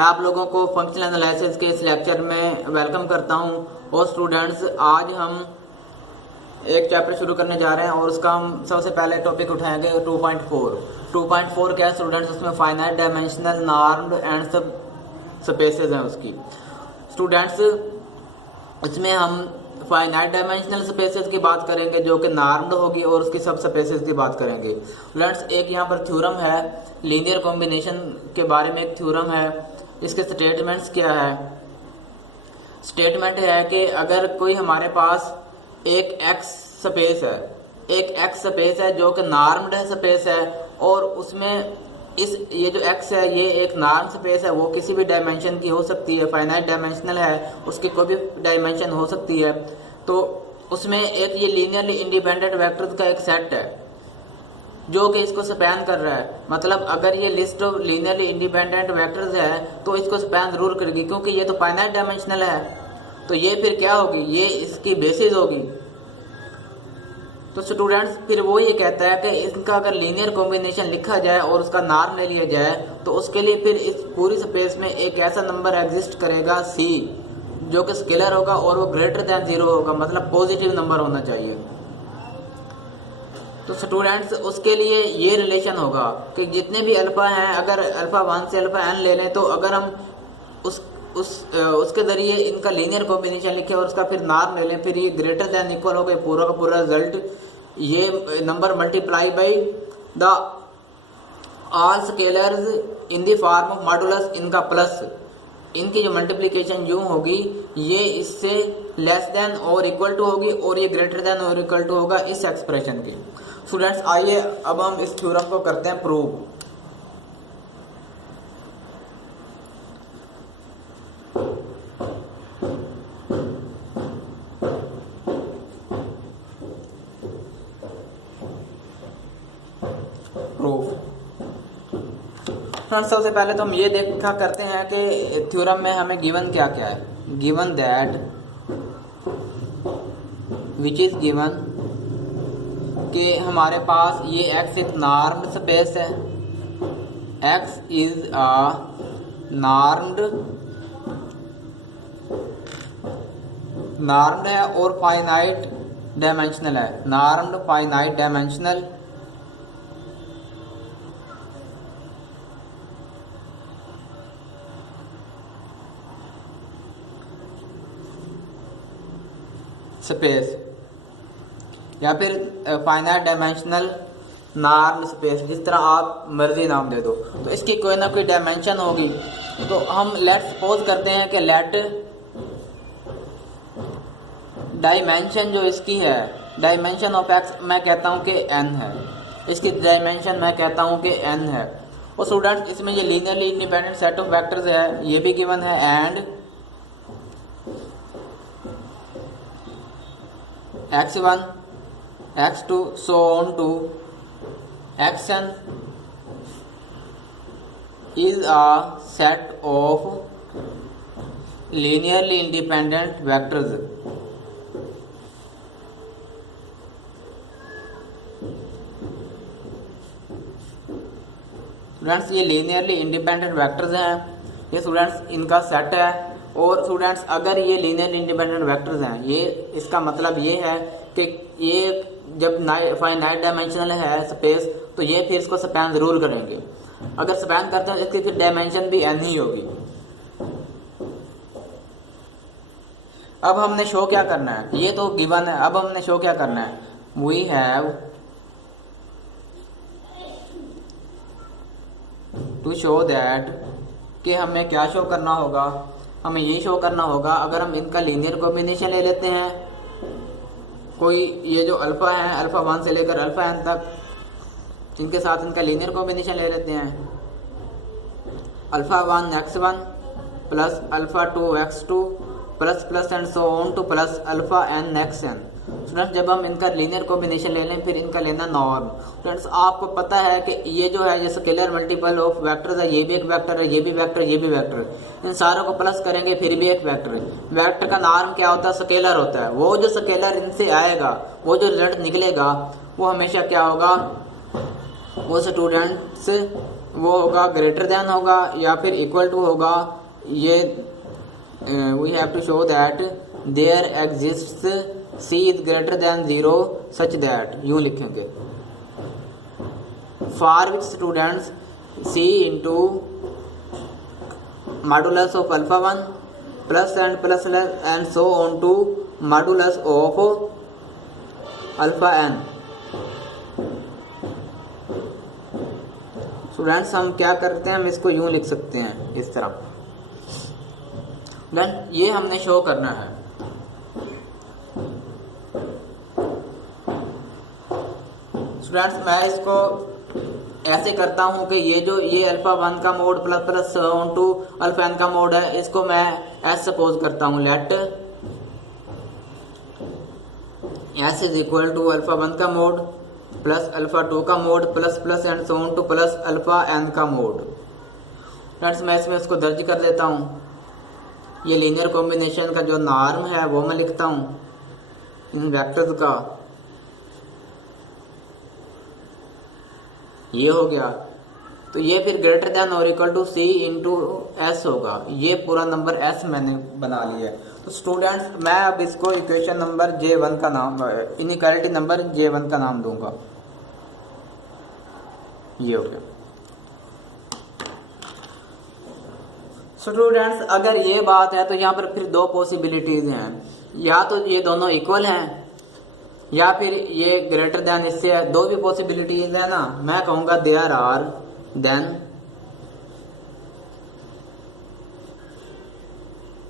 मैं आप लोगों को फंक्शनल एनालिसिस के इस लेक्चर में वेलकम करता हूं। और स्टूडेंट्स, आज हम एक चैप्टर शुरू करने जा रहे हैं और उसका हम सबसे पहले टॉपिक उठाएंगे 2.4। 2.4 क्या है स्टूडेंट्स? उसमें फाइनाइट डायमेंशनल नॉर्म्ड एंड सब स्पेसेस हैं उसकी। स्टूडेंट्स, इसमें हम फाइनाइट डायमेंशनल स्पेसेस की बात करेंगे जो कि नॉर्म्ड होगी, और उसकी सब स्पेसेस की बात करेंगे। स्टूडेंट्स, एक यहाँ पर थ्योरम है लीनियर कॉम्बिनेशन के बारे में, एक थ्योरम है। इसके स्टेटमेंट्स क्या है? स्टेटमेंट है कि अगर कोई हमारे पास एक एक्स स्पेस है, एक एक्स स्पेस है जो कि नॉर्म्ड स्पेस है, और उसमें ये जो एक्स है ये एक नॉर्म स्पेस है, वो किसी भी डायमेंशन की हो सकती है, फाइनाइट डायमेंशनल है, उसकी कोई भी डायमेंशन हो सकती है। तो उसमें एक ये लीनियरली इंडिपेंडेंट वेक्टर्स का एक सेट है जो कि इसको स्पैन कर रहा है। मतलब अगर ये list of linearly independent vectors है तो इसको स्पैन जरूर करेगी, क्योंकि ये तो फाइनाइट डायमेंशनल है। तो ये फिर क्या होगी? ये इसकी बेसिस होगी। तो स्टूडेंट्स, फिर वो ये कहता है कि इनका अगर लीनियर कॉम्बिनेशन लिखा जाए और उसका नॉर्म ले लिया जाए तो उसके लिए फिर इस पूरी स्पेस में एक ऐसा नंबर एग्जिस्ट करेगा c, जो कि स्केलर होगा और वो ग्रेटर दैन 0 होगा, मतलब पॉजिटिव नंबर होना चाहिए। तो स्टूडेंट्स, उसके लिए ये रिलेशन होगा कि जितने भी अल्फा हैं, अगर अल्फा 1 से अल्फा n ले लें, तो अगर हम उसके जरिए इनका लीनियर कॉम्बिनेशन लिखे और उसका फिर नॉर्म ले लें, फिर ये ग्रेटर दैन इक्वल हो गए, पूरा का पूरा रिजल्ट ये number multiply by the all scalars in the form of modulus इनका प्लस। इनकी जो मल्टीप्लिकेशन यूं होगी, ये इससे लेस देन और इक्वल टू होगी और ये ग्रेटर देन और इक्वल टू होगा इस एक्सप्रेशन के। स्टूडेंट्स, आइए अब हम इस थ्योरम को करते हैं प्रूव। सबसे पहले तो हम ये देखा करते हैं कि थ्योरम में हमें गिवन क्या क्या है। Given that which is given कि हमारे पास ये एक्स एक नॉर्म्ड स्पेस है, एक्स इज अ नॉर्म्ड है और फाइनाइट डायमेंशनल है, नॉर्म्ड फाइनाइट डायमेंशनल स्पेस, या फिर फाइनाइट डायमेंशनल नॉर्म स्पेस, जिस तरह आप मर्जी नाम दे दो। तो इसकी कोई ना कोई डायमेंशन होगी। तो हम लेट सपोज करते हैं कि लेट डायमेंशन जो इसकी है, डायमेंशन ऑफ एक्स मैं कहता हूं कि n है, इसकी डायमेंशन मैं कहता हूं कि n है। और स्टूडेंट्स, इसमें ये linearly independent set of vectors है, ये भी गिवन है, and x1 x2 so on to xn is a set of linearly independent vectors। Students, ये लीनियरली इंडिपेंडेंट वेक्टर्स हैं, ये स्टूडेंट्स इनका सेट है। और स्टूडेंट्स, अगर ये लीनियर इंडिपेंडेंट वेक्टर्स हैं, ये इसका मतलब ये है कि ये जब फाइनाइट डायमेंशनल है स्पेस, तो ये फिर इसको स्पैन जरूर करेंगे। अगर स्पैन करते हैं इसकी फिर डायमेंशन भी n ही होगी। अब हमने शो क्या करना है? ये तो गिवन है, अब हमने शो क्या करना है? We have to show that, कि हमें क्या शो करना होगा? हमें यही शो करना होगा, अगर हम इनका लीनियर कॉम्बिनेशन ले लेते हैं, कोई ये जो अल्फा है, अल्फा 1 से लेकर अल्फा n तक, इनके साथ इनका लीनियर कॉम्बिनेशन ले लेते हैं, alpha 1 x1 plus alpha 2 x2 plus plus and so on to plus alpha n xn। Students, जब हम इनका लीनियर कॉम्बिनेशन ले लें, फिर इनका लेना नॉर्म। स्टूडेंट्स, आपको पता है कि ये जो है, ये स्केलर मल्टीपल ऑफ वेक्टर्स है, ये भी एक वेक्टर है, ये भी वेक्टर, ये भी वेक्टर। इन सारों को प्लस करेंगे फिर भी एक वेक्टर है। वेक्टर का नॉर्म क्या होता है? स्केलर होता है। वो जो स्केलर इनसे आएगा, वो जो रिजल्ट निकलेगा, वो हमेशा क्या होगा? वो स्टूडेंट्स वो होगा ग्रेटर देन होगा या फिर इक्वल टू होगा। ये we have to show that there exists C is greater than 0 such that, यूँ लिखेंगे for which students C into modulus of alpha 1 plus and so on to modulus of alpha n। Students हम क्या करते हैं, हम इसको यूं लिख सकते हैं इस तरह। देन ये हमने शो करना है। स्टूडेंट्स मैं इसको ऐसे करता हूं कि ये अल्फा 1 का mod plus on to alpha n का मोड है, इसको मैं ऐसे सपोज करता हूं let s is equal to alpha 1 का मोड प्लस अल्फा 2 का mod plus and so on to plus alpha n का मोड। फ्रेंड्स मैं इसमें इसको दर्ज कर देता हूँ। ये लीनियर कॉम्बिनेशन का जो नॉर्म है वो मैं लिखता हूँ इन वेक्टर्स का। ये हो गया, तो ये फिर ग्रेटर देन और equal to C into S होगा। ये पूरा नंबर एस मैंने बना लिया है। तो स्टूडेंट्स मैं अब इसको इक्वेशन नंबर J1 का नाम, इनइक्वालिटी नंबर J1 का नाम दूंगा। ये हो गया। स्टूडेंट्स अगर ये बात है तो यहाँ पर फिर दो पॉसिबिलिटीज हैं, या तो ये दोनों इक्वल हैं या फिर ये ग्रेटर देन इससे है। दो भी पॉसिबिलिटीज है ना। मैं कहूँगा there are then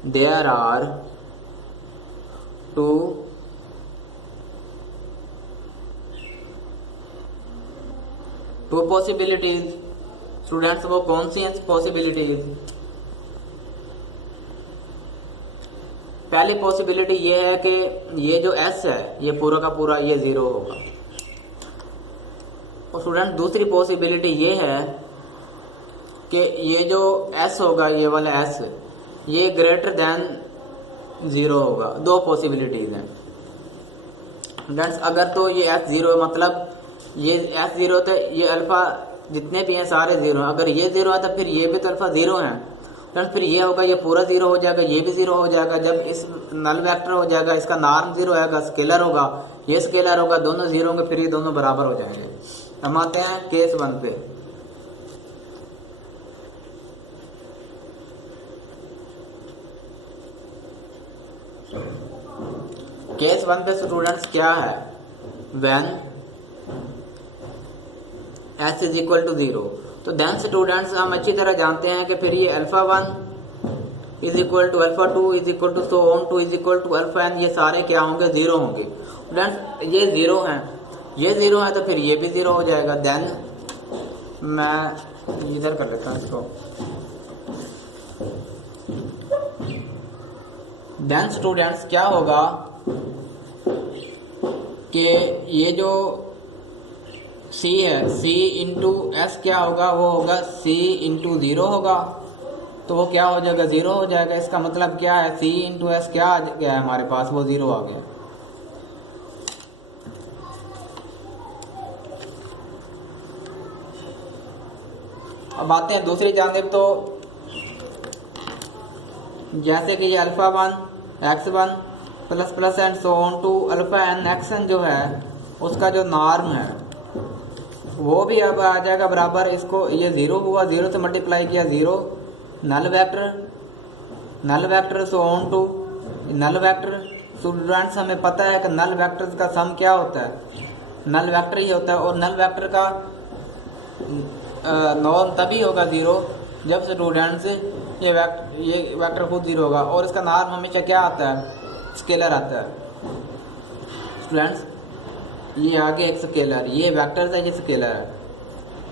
there are two possibilities। स्टूडेंट्स वो कौन सी हैं पॉसिबिलिटीज? पहली पॉसिबिलिटी ये है कि ये जो s है ये पूरा का पूरा ये 0 होगा। और स्टूडेंट दूसरी पॉसिबिलिटी ये है कि ये जो s होगा, ये वाला s ये ग्रेटर देन 0 होगा। दो पॉसिबिलिटीज हैं फ्रेंड्स। अगर तो ये s0 मतलब ये s0 तो ये अल्फा जितने भी हैं सारे 0 हैं। अगर ये 0 है तो फिर ये भी तो अल्फा 0 है फ्रेंड्स। फिर ये होगा, ये पूरा 0 हो जाएगा, ये भी 0 हो जाएगा। जब इस नल वेक्टर हो जाएगा, इसका नॉर्म 0 आएगा, स्केलर होगा, ये स्केलर होगा, दोनों 0 होंगे, फिर ये दोनों बराबर हो जाएंगे। हम आते हैं केस 1 पे। केस 1 पे स्टूडेंट्स क्या है, when s is equal to 0। तो देन स्टूडेंट्स हम अच्छी तरह जानते हैं कि फिर ये alpha 1 is equal to alpha 2 is equal to so on to is equal to alpha n, ये सारे क्या होंगे, 0 होंगे। स्टूडेंट्स ये 0 हैं, ये 0 है तो फिर ये भी 0 हो जाएगा। देन मैं इधर कर लेता हूँ इसको। देन स्टूडेंट्स क्या होगा कि ये जो c है, c इंटू एस क्या होगा, वो होगा c इंटू 0 होगा। तो वो क्या हो जाएगा, 0 हो जाएगा। इसका मतलब क्या है, c इंटू एस क्या आ गया है हमारे पास, वो 0 आ गया। अब आते हैं दूसरी जानिब। तो जैसे कि ये alpha 1 x1 plus and so on to alpha n xn जो है उसका जो नॉर्म है वो भी अब आ जाएगा बराबर। इसको ये 0 हुआ, 0 से मल्टीप्लाई किया 0, null vector so on to null vector. Students हमें पता है कि नल वेक्टर्स का सम क्या होता है, नल वेक्टर ही होता है। और नल वेक्टर का नॉर्म तभी होगा 0 जब स्टूडेंट्स ये वेक्टर खुद 0 होगा। और इसका नॉर्म हमेशा क्या आता है, स्केलर आता है। स्टूडेंट्स ये आगे एक स्केलर, ये वेक्टर है, ये स्केलर है।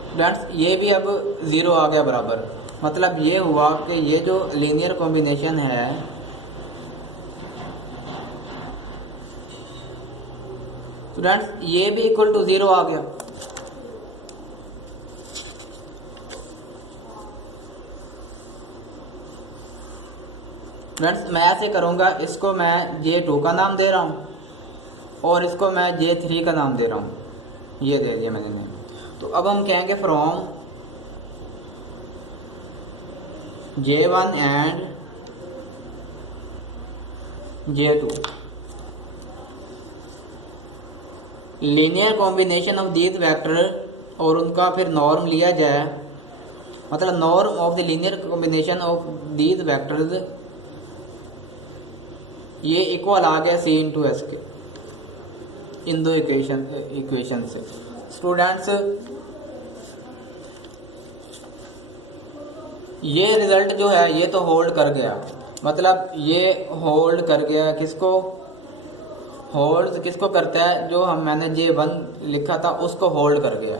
स्टूडेंट्स ये भी अब 0 आ गया बराबर। मतलब ये हुआ कि ये जो लीनियर कॉम्बिनेशन है स्टूडेंट्स ये भी इक्वल टू 0 आ गया। फ्रेंड्स मैं ऐसे करूँगा, इसको मैं J2 का नाम दे रहा हूँ और इसको मैं J3 का नाम दे रहा हूँ। ये दे दिया मैंने। तो अब हम कहेंगे from J1 and J2 linear combination of these vector, और उनका फिर नॉर्म लिया जाए, मतलब norm of the linear combination of these vectors, ये इक्वल आ गया C इंटू एस के इन दो इक्वेशन से। स्टूडेंट्स ये रिजल्ट जो है ये तो होल्ड कर गया, मतलब ये होल्ड कर गया, किसको होल्ड किसको करता है, जो मैंने J1 लिखा था उसको होल्ड कर गया,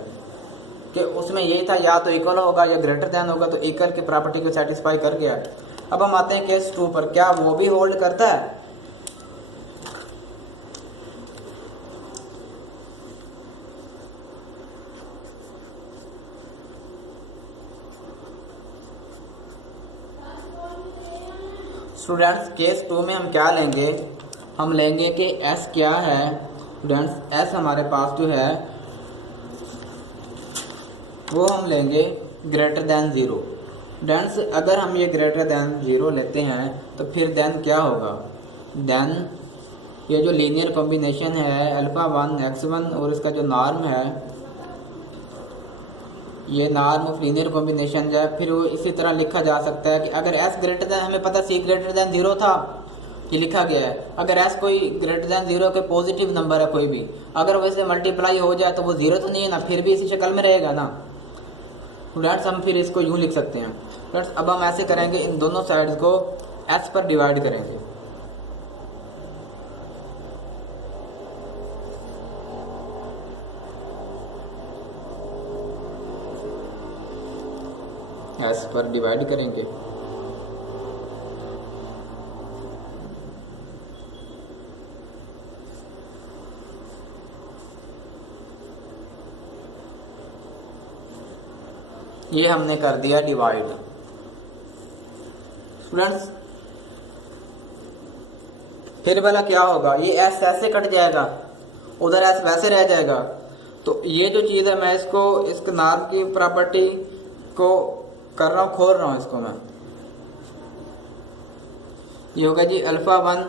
कि उसमें यही था या तो इक्वल होगा या ग्रेटर देन होगा, तो इक्वल की प्रॉपर्टी को सेटिस्फाई कर गया। अब हम आते हैं केस 2 पर, क्या वो भी होल्ड करता है? स्टूडेंट्स केस 2 में हम क्या लेंगे, हम लेंगे कि S क्या है। स्टूडेंट्स S हमारे पास जो है वो हम लेंगे ग्रेटर देन 0। स्टूडेंट्स अगर हम ये ग्रेटर देन 0 लेते हैं तो फिर देन क्या होगा, देन ये जो लीनियर कॉम्बिनेशन है अल्फा 1 x1 और इसका जो नॉर्म है, ये नॉर्म ऑफ लीनियर कॉम्बिनेशन जो है, फिर वो इसी तरह लिखा जा सकता है कि अगर S ग्रेटर देन, हमें पता C ग्रेटर देन 0 था, ये लिखा गया है, अगर S कोई ग्रेटर देन 0 के पॉजिटिव नंबर है कोई भी, अगर वैसे मल्टीप्लाई हो जाए तो वो 0 तो नहीं है ना, फिर भी इसी शक्ल में रहेगा ना। स्टूडेंट्स हम फिर इसको यूँ लिख सकते हैं। स्टूडेंट्स अब हम ऐसे करेंगे, इन दोनों साइड्स को S पर डिवाइड करेंगे। S पर डिवाइड करेंगे, ये हमने कर दिया डिवाइड। स्टूडेंट्स फिर वाला क्या होगा, ये S ऐसे कट जाएगा, उधर S वैसे रह जाएगा, तो ये जो चीज़ है मैं इसको, इसके नॉर्म की प्रॉपर्टी को कर रहा हूँ, खोल रहा हूँ इसको मैं। ये होगा जी अल्फा 1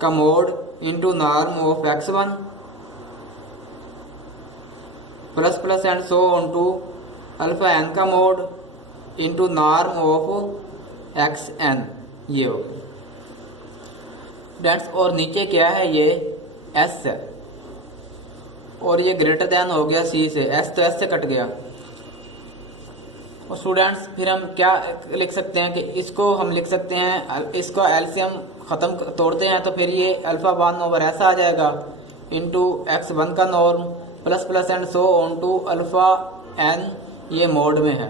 का mod into norm of x1 plus plus and so on to alpha n का mod into norm of xn, ये हो गया स्टूडेंट्स। और नीचे क्या है, ये s है, और ये ग्रेटर देन हो गया C से, S तो S से कट गया। और स्टूडेंट्स फिर हम क्या लिख सकते हैं कि इसको हम लिख सकते हैं, इसको एलसीएम ख़त्म तोड़ते हैं तो फिर ये अल्फा 1 ओवर ऐसा आ जाएगा इंटू x1 का norm plus plus and so on to alpha n, ये मोड में है,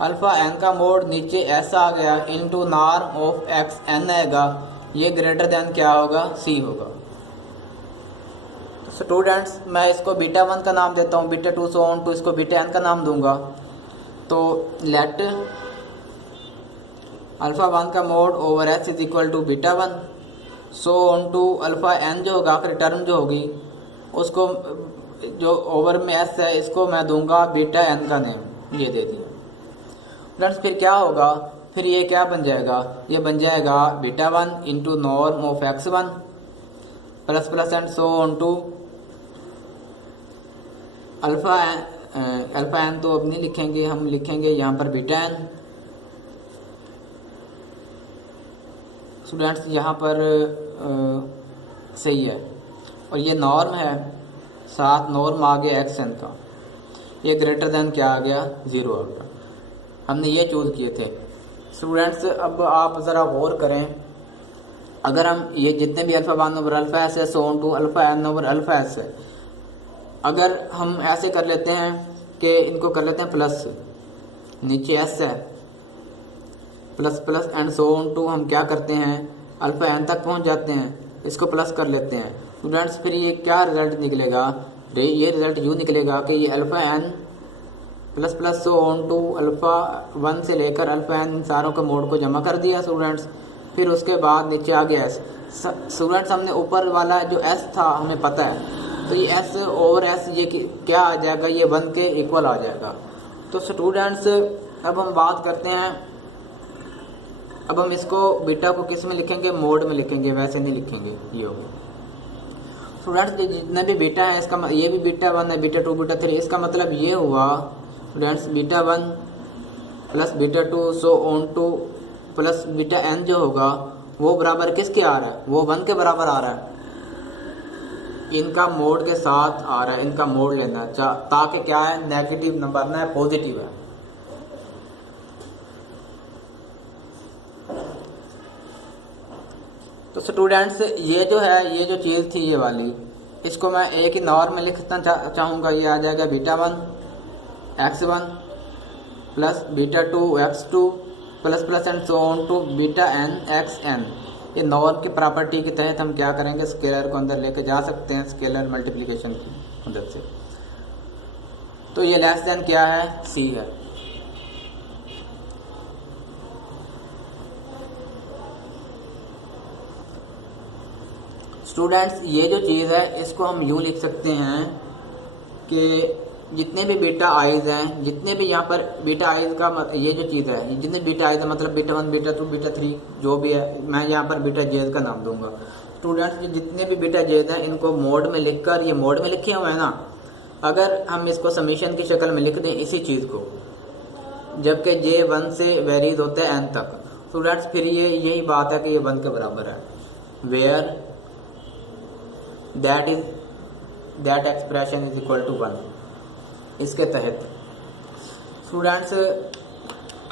अल्फा n का मोड नीचे ऐसा आ गया इंटू नॉर्म ऑफ xn आएगा, ये ग्रेटर देन क्या होगा, C होगा। स्टूडेंट्स मैं इसको बीटा 1 का नाम देता हूँ, बीटा 2 सो ऑन टू, इसको बीटा n का नाम दूंगा। तो लेट अल्फा 1 का mod over S is equal to beta 1 so on to alpha n, जो होगा आखिरी टर्म जो होगी उसको, जो ओवर में S है इसको मैं दूंगा बीटा n का नेम, ये दे दिया। फ्रेंड्स फिर क्या होगा, फिर ये क्या बन जाएगा, ये बन जाएगा beta 1 into norm of x1 plus plus and so on to alpha n तो अब नहीं लिखेंगे, हम लिखेंगे यहाँ पर बीटा n। स्टूडेंट्स यहाँ पर सही है, और ये नॉर्म है, साथ नॉर्म आ गया xn का, ये ग्रेटर देन क्या आ गया, 0 आ गया। हमने ये चूज़ किए थे। स्टूडेंट्स अब आप ज़रा गौर करें, अगर हम ये जितने भी अल्फा 1 ओवर अल्फा s है so on to alpha n over alpha s है, अगर हम ऐसे कर लेते हैं कि इनको कर लेते हैं प्लस, नीचे s है plus plus and so on to, हम क्या करते हैं अल्फा n तक पहुंच जाते हैं, इसको प्लस कर लेते हैं। स्टूडेंट्स फिर ये क्या रिजल्ट निकलेगा, ये रिजल्ट यूँ निकलेगा कि ये alpha n plus plus so on to alpha 1 से लेकर अल्फा n सारों के मोड को जमा कर दिया स्टूडेंट्स। फिर उसके बाद नीचे आ गया s। स्टूडेंट्स हमने ऊपर वाला जो s था हमें पता है, तो ये एस ओवर एस ये क्या आ जाएगा, ये 1 के इक्वल आ जाएगा। तो स्टूडेंट्स अब हम बात करते हैं, अब हम इसको बीटा को किस में लिखेंगे, मोड में लिखेंगे, वैसे नहीं लिखेंगे। ये होगा स्टूडेंट्स जितने भी बीटा है इसका ये भी बीटा 1 है, बीटा 2 बीटा 3, इसका मतलब ये हुआ students beta 1 plus beta 2 so on to plus beta n जो होगा वो बराबर किसके आ रहा है, वो 1 के बराबर आ रहा है। इनका मोड के साथ आ रहा है, इनका मोड लेना ताकि क्या है, नेगेटिव नंबर ना है, पॉजिटिव है। तो स्टूडेंट्स ये जो है, ये जो चीज़ थी ये वाली, इसको मैं एक ही नॉर्म में लिखना चाहूँगा। ये आ जाएगा beta 1 x1 plus beta 2 x2 plus plus and so on to beta n xn। ये नॉर्म की प्रॉपर्टी के तहत हम क्या करेंगे, स्केलर को अंदर लेके जा सकते हैं, स्केलर मल्टीप्लिकेशन की मदद से। तो ये लेस देन क्या है, c है। स्टूडेंट्स ये जो चीज़ है इसको हम यूँ लिख सकते हैं कि जितने भी बीटा आइज हैं, जितने भी यहाँ पर बीटा आइज का ये जो चीज़ है, जितने बीटा आइज है मतलब बीटा 1 बीटा 2 बीटा 3 जो भी है, मैं यहाँ पर बीटा जेज का नाम दूंगा। स्टूडेंट्स जितने भी बीटा जेज हैं इनको मोड में लिखकर, ये मोड में लिखे हुए हैं ना, अगर हम इसको समीशन की शक्ल में लिख दें इसी चीज़ को, जबकि जे 1 से वेरीज होते हैं n तक, स्टूडेंट्स फिर ये यही बात है कि ये 1 के बराबर है, where that expression is equal to 1। इसके तहत स्टूडेंट्स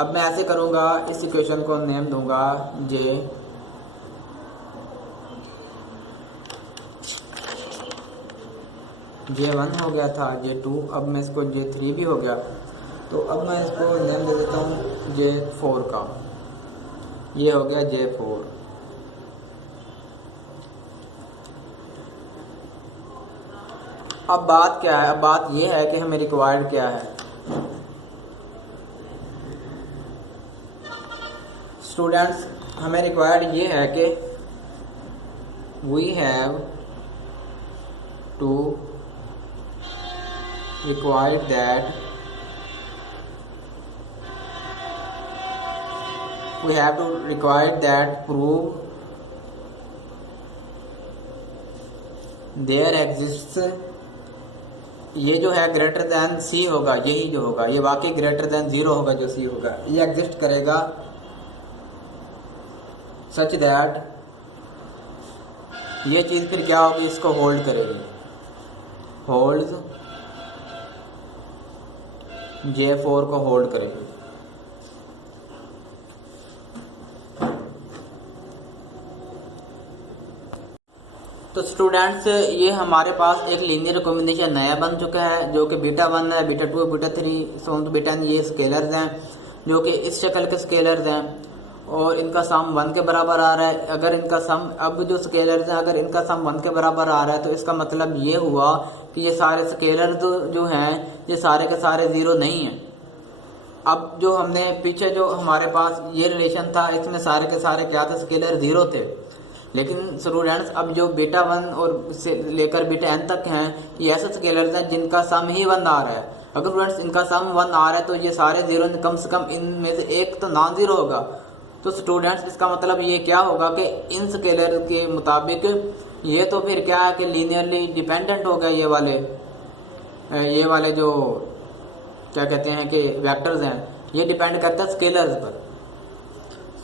अब मैं ऐसे करूँगा, इस इक्वेशन को नेम दूंगा J1 हो गया था, J2, अब मैं इसको J3 भी हो गया, तो अब मैं इसको नेम दे देता हूँ J4 का। ये हो गया J4। अब बात क्या है, अब बात ये है कि हमें रिक्वायर्ड क्या है। स्टूडेंट्स हमें रिक्वायर्ड ये है कि we have to required that prove there exists, ये जो है ग्रेटर दैन सी होगा, यही जो होगा ये वाकई ग्रेटर दैन 0 होगा, जो सी होगा ये एग्जिस्ट करेगा सच दैट, ये चीज़ फिर क्या होगी, इसको होल्ड करेगी, होल्ड्स J4 को होल्ड करेगी। तो स्टूडेंट्स ये हमारे पास एक लीनियर कॉम्बिनेशन नया बन चुका है, जो कि बीटा 1 है, beta 2 beta 3 so beta n, ये स्केलर्स हैं जो कि इस शक्ल के स्केलर्स हैं और इनका सम 1 के बराबर आ रहा है। अगर इनका सम, अब जो स्केलर्स हैं अगर इनका सम 1 के बराबर आ रहा है तो इसका मतलब ये हुआ कि ये सारे स्केलर्स जो हैं ये सारे के सारे 0 नहीं हैं। अब जो हमने पीछे जो हमारे पास ये रिलेशन था इसमें सारे के सारे क्या थे, स्केलर 0 थे, लेकिन स्टूडेंट्स अब जो बीटा 1 और से लेकर बीटा n तक हैं ये ऐसे स्केलर्स हैं जिनका सम ही 1 आ रहा है। अगर स्टूडेंट्स इनका सम 1 आ रहा है तो ये सारे 0 कम से कम इनमें से एक तो नॉन 0 होगा। तो स्टूडेंट्स इसका मतलब ये क्या होगा कि इन स्केलर के मुताबिक ये तो फिर क्या है कि लीनियरली डिपेंडेंट हो गए, ये वाले जो क्या कहते हैं कि वेक्टर्स हैं ये डिपेंड करता है स्केलर्स पर।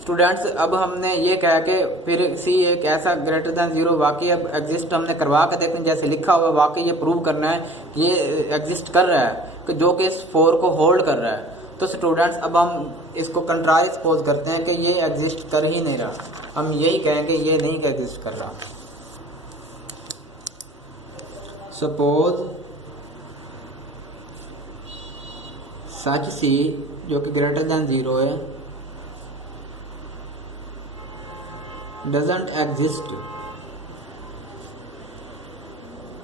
स्टूडेंट्स अब हमने ये कहा कि फिर सी एक ऐसा ग्रेटर दैन 0 वाकई अब एग्जिस्ट हमने करवा के देखते हैं, जैसे लिखा हुआ वाकई ये प्रूव करना है कि ये एग्जिस्ट कर रहा है, कि जो कि इस 4 को होल्ड कर रहा है। तो स्टूडेंट्स अब हम इसको कंट्रारी सपोज करते हैं कि ये एग्जिस्ट कर ही नहीं रहा, हम यही कहेंगे ये नहीं एग्जिस्ट कर रहा। सपोज सच सी जो कि ग्रेटर दैन 0 है डजंट एग्जिस्ट,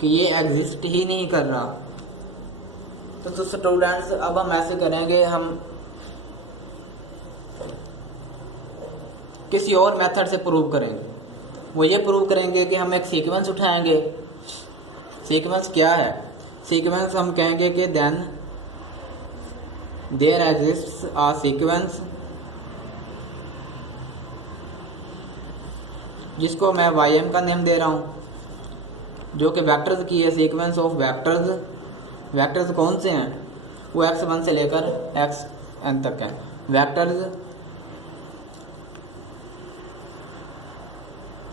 कि ये एग्जिस्ट ही नहीं कर रहा। तो स्टूडेंट्स अब हम ऐसे करेंगे, हम किसी और मेथड से प्रूव करेंगे। वो ये प्रूव करेंगे कि हम एक सीक्वेंस उठाएंगे सीक्वेंस क्या है? सीक्वेंस हम कहेंगे कि then there exists a sequence, जिसको मैं ym का नेम दे रहा हूँ, जो कि वेक्टर्स की है, सीक्वेंस ऑफ वेक्टर्स। वेक्टर्स कौन से हैं? वो x1 से लेकर xn तक है। Vectors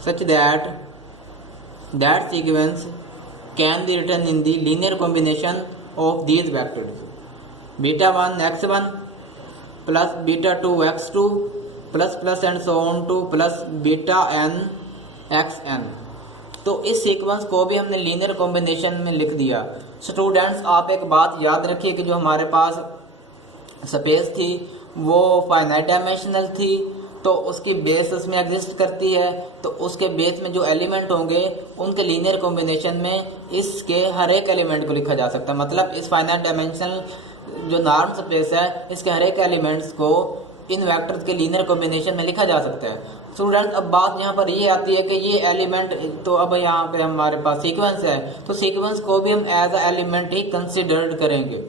such that sequence can be written in the linear combination of these vectors, beta 1 x1 plus beta 2 x2 plus and so on to plus beta n xn। तो इस सीक्वेंस को भी हमने linear combination में लिख दिया। Students, आप एक बात याद रखिए कि जो हमारे पास स्पेस थी वो फाइनाइट डायमेंशनल थी, तो उसकी बेस उसमें एग्जिस्ट करती है, तो उसके बेस में जो एलिमेंट होंगे उनके लीनियर कॉम्बिनेशन में इसके हर एक एलिमेंट को लिखा जा सकता है। मतलब इस फाइनाइट डायमेंशनल जो नॉर्म स्पेस है, इसके हर एक एलिमेंट्स को इन वेक्टर्स के लीनियर कॉम्बिनेशन में लिखा जा सकता है। स्टूडेंट्स, अब बात यहाँ पर ये आती है कि ये एलिमेंट, तो अब यहाँ पे हमारे पास सीक्वेंस है, तो सीक्वेंस को भी हम एज अ एलिमेंट ही कंसिडर्ड करेंगे।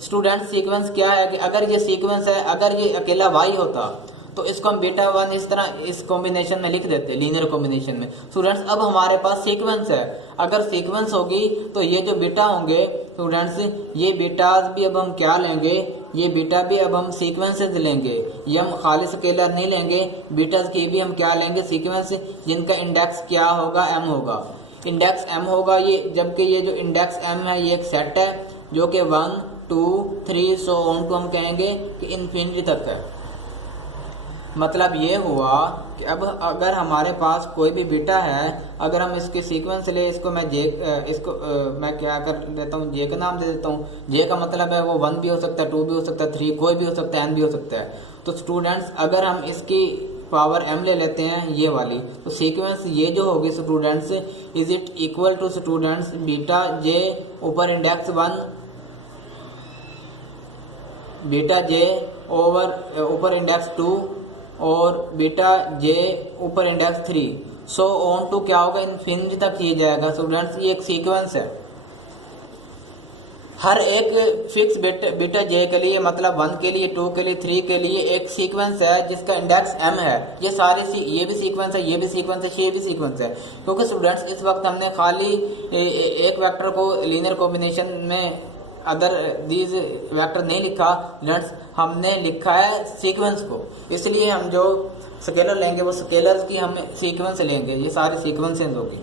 स्टूडेंट्स, सीक्वेंस क्या है कि अगर ये सीक्वेंस है, अगर ये अकेला वाई होता तो इसको हम बीटा 1 इस तरह इस कॉम्बिनेशन में लिख देते, लीनियर कॉम्बिनेशन में। स्टूडेंट्स, अब हमारे पास सीक्वेंस है, अगर सीक्वेंस होगी तो ये जो बीटा होंगे स्टूडेंट्स, ये बीटाज भी अब हम क्या लेंगे, ये बीटा भी अब हम सीक्वेंसेस लेंगे। ये हम खाली स्केलर नहीं लेंगे, बीटाज की भी हम क्या लेंगे, सीक्वेंस, जिनका इंडेक्स क्या होगा, m होगा। इंडेक्स m होगा ये, जबकि ये जो इंडेक्स m है ये एक सेट है जो कि 1 2 3 सो ऑन टू हम कहेंगे कि इन्फिनिटी तक है। मतलब ये हुआ कि अब अगर हमारे पास कोई भी बीटा है, अगर हम इसके सीक्वेंस ले, इसको मैं मैं क्या कर देता हूँ, जे का नाम दे देता हूँ। जे का मतलब है वो 1 भी हो सकता है, 2 भी हो सकता है, 3 कोई भी हो सकता है, n भी हो सकता है। तो स्टूडेंट्स, अगर हम इसकी पावर m ले लेते हैं ये वाली, तो सीक्वेंस ये जो होगी students, is it equal to students beta j ऊपर इंडेक्स 1, बीटा जे ओवर ऊपर इंडेक्स 2 और बीटा जे ऊपर इंडेक्स 3, सो ऑन टू क्या होगा, इन्फिनिटी तक किया जाएगा। स्टूडेंट्स, ये एक सीक्वेंस है। हर एक फिक्स बीटा जे के लिए, मतलब 1 के लिए, 2 के लिए, 3 के लिए एक सीक्वेंस है जिसका इंडेक्स m है। ये सारी ये भी सीक्वेंस है, ये भी सीक्वेंस है, ये भी सीक्वेंस है। क्योंकि स्टूडेंट्स, इस वक्त हमने खाली एक वेक्टर को लीनियर कॉम्बिनेशन में अदर दीज वेक्टर नहीं लिखा, स्टूडेंट्स, हमने लिखा है सीक्वेंस को। इसलिए हम जो स्केलर लेंगे वो स्केलर्स की हम सीक्वेंस लेंगे, ये सारी सीक्वेंसेस होगी।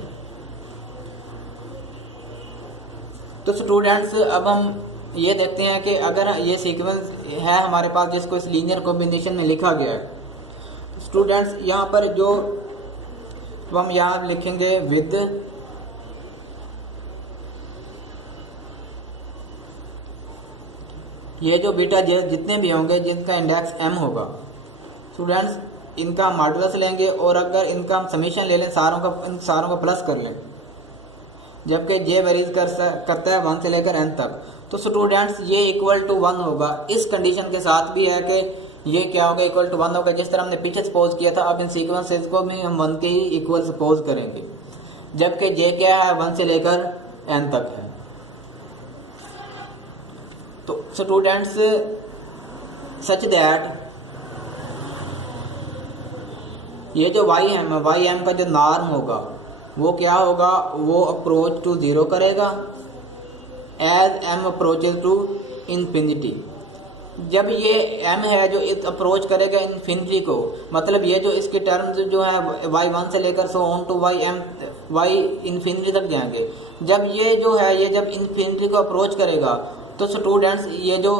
तो स्टूडेंट्स, अब हम ये देखते हैं कि अगर ये सीक्वेंस है हमारे पास जिसको इस लीनियर कॉम्बिनेशन में लिखा गया है, स्टूडेंट्स यहाँ पर जो तो हम यहाँ लिखेंगे विद ये जो बीटा जे जितने भी होंगे जिनका इंडेक्स m होगा, स्टूडेंट्स, इनका मॉडुलस लेंगे और अगर इनका हम समीशन ले लें, इन सारों का प्लस कर लें, जबकि जे वेरीज करता है 1 से लेकर n तक, तो स्टूडेंट्स ये इक्वल टू 1 होगा। इस कंडीशन के साथ भी है कि ये क्या होगा, इक्वल टू 1 होगा। जिस तरह हमने पीछे सपोज किया था, अब इन सीक्वेंसेस को भी हम 1 के ही इक्वल सपोज करेंगे, जबकि जे क्या है 1 से लेकर n तक है। तो स्टूडेंट्स, सच दैट ये जो y m का जो नॉर्म होगा वो क्या होगा, वो अप्रोच टू 0 करेगा as m approaches to infinity. जब ये m है जो अप्रोच करेगा इन्फिनिटी को, मतलब ये जो इसके टर्म्स जो है y1 से लेकर so on to y infinity तक जाएंगे। जब ये जो है ये जब इन्फिनिटी को अप्रोच करेगा, तो स्टूडेंट्स ये जो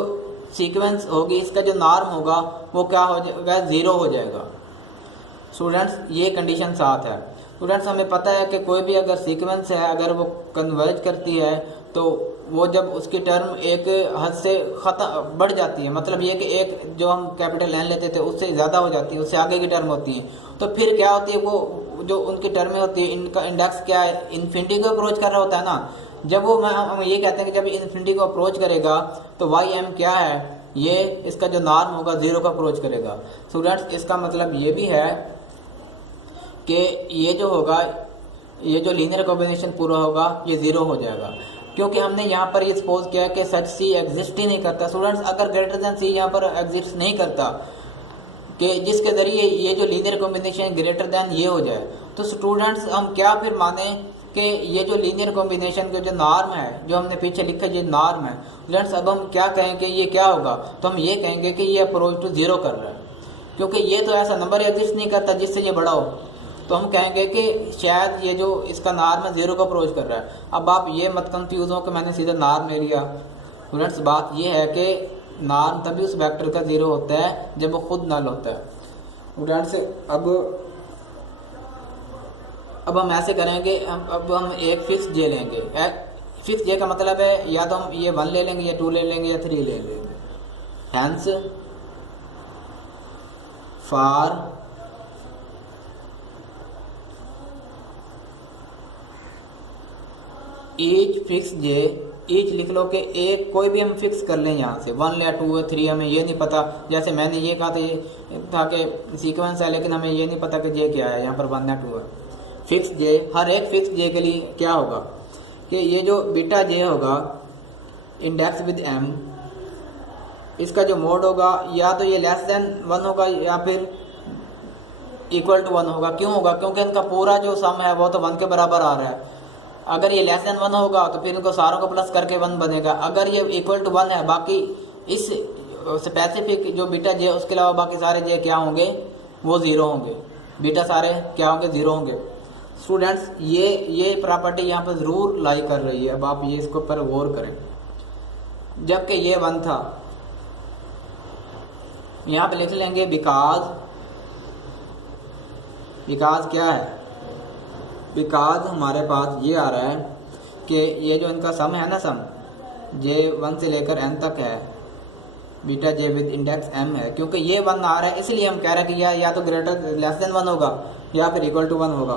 सीक्वेंस होगी इसका जो नॉर्म होगा वो क्या हो जाएगा, 0 हो जाएगा। स्टूडेंट्स, ये कंडीशन साथ है। स्टूडेंट्स, हमें पता है कि कोई भी अगर सीक्वेंस है, अगर वो कन्वर्ज करती है तो वो जब उसकी टर्म एक हद से खत्म बढ़ जाती है, मतलब ये कि एक जो हम कैपिटल N लेते थे उससे ज़्यादा हो जाती है, उससे आगे की टर्म होती है, तो फिर क्या होती है, वो जो उनकी टर्में होती है इनका इंडेक्स क्या है, इन्फिनिटी को अप्रोच कर रहा होता है ना। जब वो हम ये कहते हैं कि जब इन्फिनिटी को अप्रोच करेगा तो y m क्या है, ये इसका जो नॉर्म होगा 0 को अप्रोच करेगा। स्टूडेंट्स, इसका मतलब ये भी है कि ये जो होगा ये जो लीनियर कॉम्बिनेशन पूरा होगा ये 0 हो जाएगा, क्योंकि हमने यहाँ पर ये सपोज किया कि सच सी एग्जिस्ट ही नहीं करता। स्टूडेंट्स अगर ग्रेटर देन सी यहाँ पर एग्जिस्ट नहीं करता कि जिसके ज़रिए ये जो लीनियर कॉम्बिनेशन ग्रेटर देन ये हो जाए, तो स्टूडेंट्स हम क्या फिर माने कि ये जो लीनियर कॉम्बिनेशन का जो नॉर्म है, जो हमने पीछे लिखा जो नॉर्म है स्टूडेंट्स, अब हम क्या कहेंगे ये क्या होगा, तो हम ये कहेंगे कि ये अप्रोच टू 0 कर रहा है, क्योंकि ये तो ऐसा नंबर एग्जिस्ट नहीं करता जिससे ये बड़ा हो। तो हम कहेंगे कि शायद ये जो इसका नॉर्म है 0 को अप्रोच कर रहा है। अब आप ये मत कंफ्यूज हो कि मैंने सीधा नॉर्म ले लिया। स्टूडेंट्स बात ये है कि नॉर्म तभी उस वेक्टर का 0 होता है जब वो खुद नल होता है। स्टूडेंट्स अब हम ऐसे करेंगे, अब हम एक फिक्स जे लेंगे। फिक्स जे का मतलब है या तो हम ये 1 ले लेंगे या 2 ले लेंगे या 3 ले लेंगे। Hence for each fix J, each लिख लो कि एक कोई भी हम फिक्स कर लें यहाँ से 1 या 2 या 3, हमें ये नहीं पता। जैसे मैंने ये कहा था ये था कि सीक्वेंस है, लेकिन हमें ये नहीं पता कि जे क्या है, यहाँ पर 1 या 2 है। फिक्स जे, हर एक फिक्स जे के लिए क्या होगा कि ये जो बीटा जे होगा इंडेक्स विद m, इसका जो मोड होगा या तो ये लेस देन 1 होगा या फिर इक्वल टू 1 होगा। क्यों होगा? क्योंकि इनका पूरा जो सम है वो तो 1 के बराबर आ रहा है। अगर ये लेस देन 1 होगा तो फिर इनको सारों को प्लस करके 1 बनेगा। अगर ये इक्वल टू 1 है, बाकी इस स्पेसिफिक जो बीटा जे उसके अलावा बाकी सारे जे क्या होंगे, वो 0 होंगे। बीटा सारे क्या होंगे, 0 होंगे। स्टूडेंट्स ये प्रॉपर्टी यहाँ पर ज़रूर लाई कर रही है। अब आप ये इसको पर गौर करें। जबकि ये 1 था, यहाँ पे लिख लेंगे बिकॉज क्या है, बिकॉज हमारे पास ये आ रहा है कि ये जो इनका सम है ना, सम जे 1 से लेकर n तक है, beta J with index m है। क्योंकि ये 1 आ रहा है इसलिए हम कह रहे हैं कि या तो ग्रेटर लेस देन 1 होगा या फिर इक्वल टू 1 होगा।